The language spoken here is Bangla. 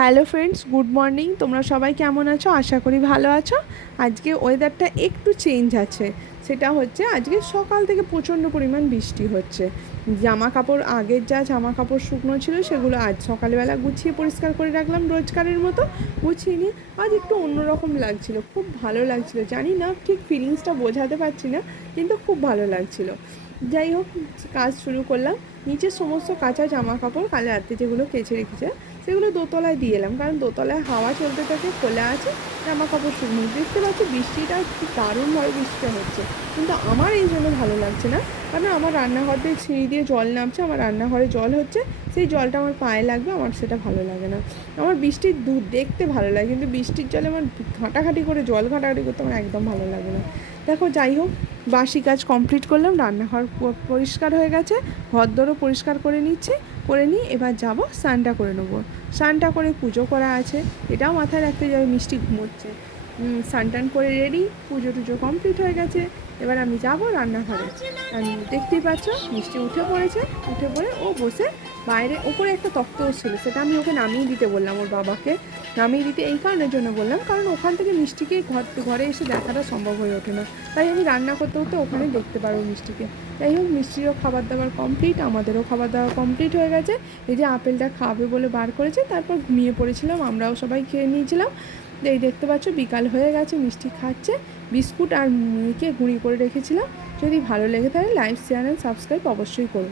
Hello friends, good morning. তোমরা সবাই কেমন আছো? আশা করি ভালো আছো। আজকে ওয়েদারটা একটু চেঞ্জ আছে, সেটা হচ্ছে আজকে সকাল থেকে প্রচণ্ড পরিমাণ বৃষ্টি হচ্ছে। জামা কাপড়, আগের যা জামা কাপড় শুকনো ছিল সেগুলো আজ সকালবেলা গুছিয়ে পরিষ্কার করে রাখলাম, রোজকারের মতো গুছিয়ে নিয়ে। আজ একটু অন্যরকম লাগছিল, খুব ভালো লাগছিল। জানি না ঠিক ফিলিংসটা বোঝাতে পারছি না, কিন্তু খুব ভালো লাগছিল। যাই হোক, কাজ শুরু করলাম। নিচের সমস্ত কাঁচা জামা কাপড় কাল রাতে যেগুলো কেচে রেখেছে সেগুলো দোতলায় দিয়ে এলাম, কারণ দোতলায় হাওয়া চলতে থাকে, খোলা আছে, জামা কাপড় শুকনো। দেখতে পাচ্ছি বৃষ্টিটা খুব দারুণভাবে বৃষ্টিটা হচ্ছে, কিন্তু আমার এই জন্য ভালো লাগছে না, কারণ আমার রান্নাঘর দিয়ে সিঁড়ি দিয়ে জল নামছে, আমার রান্নাঘরে জল হচ্ছে, সেই জলটা আমার পায়ে লাগবে, আমার সেটা ভালো লাগে না। আমার বৃষ্টির দূর দেখতে ভালো লাগে, কিন্তু বৃষ্টির জলে আমার ঘাঁটাঘাঁটি করে জল ঘাঁটাঘাঁটি করতে আমার একদম ভালো লাগে না। দেখো, যাই হোক, বাসি কাজ কমপ্লিট করলাম, রান্নাঘর পরিষ্কার হয়ে গেছে, ঘরদোরও পরিষ্কার করে নিচ্ছি, করে নিয়ে এবার যাব স্নানটা করে নেবো। স্নানটা করে পুজো করা আছে, এটাও মাথায় রাখতে যাবে, মিষ্টি ঘুমোচ্ছে। স্নান টান করে রেডি, পুজো টুজো কমপ্লিট হয়ে গেছে। এবার আমি যাব রান্নাঘরে। আর দেখতেই পাচ্ছ, মিষ্টি উঠে পড়েছে, উঠে পড়ে ও বসে বাইরে ওপরে একটা তক্ত ছিল, সেটা আমি ওকে নামিয়ে দিতে বললাম, ওর বাবাকে নামিয়ে দিতে এই কারণের জন্য বললাম, কারণ ওখান থেকে মিষ্টিকে ঘরে এসে দেখাটা সম্ভব হয়ে ওঠে না, তাই আমি রান্না করতে করতে ওখানে দেখতে পারবো মিষ্টিকে। যাই হোক, মিষ্টিরও খাবার দাবার কমপ্লিট, আমাদেরও খাবার দাবার কমপ্লিট হয়ে গেছে। এই যে আপেলটা খাবে বলে বার করেছে, তারপর ঘুমিয়ে পড়েছিলাম, আমরাও সবাই খেয়ে নিয়েছিলাম। এই দেখতে পাচ্ছ বিকাল হয়ে গেছে, মিষ্টি খাচ্ছে, বিস্কুট আর মুড়িকে গুঁড়ি করে রেখেছিলাম। যদি ভালো লেগে থাকে লাইক, শেয়ার অ্যান্ড সাবস্ক্রাইব অবশ্যই করো।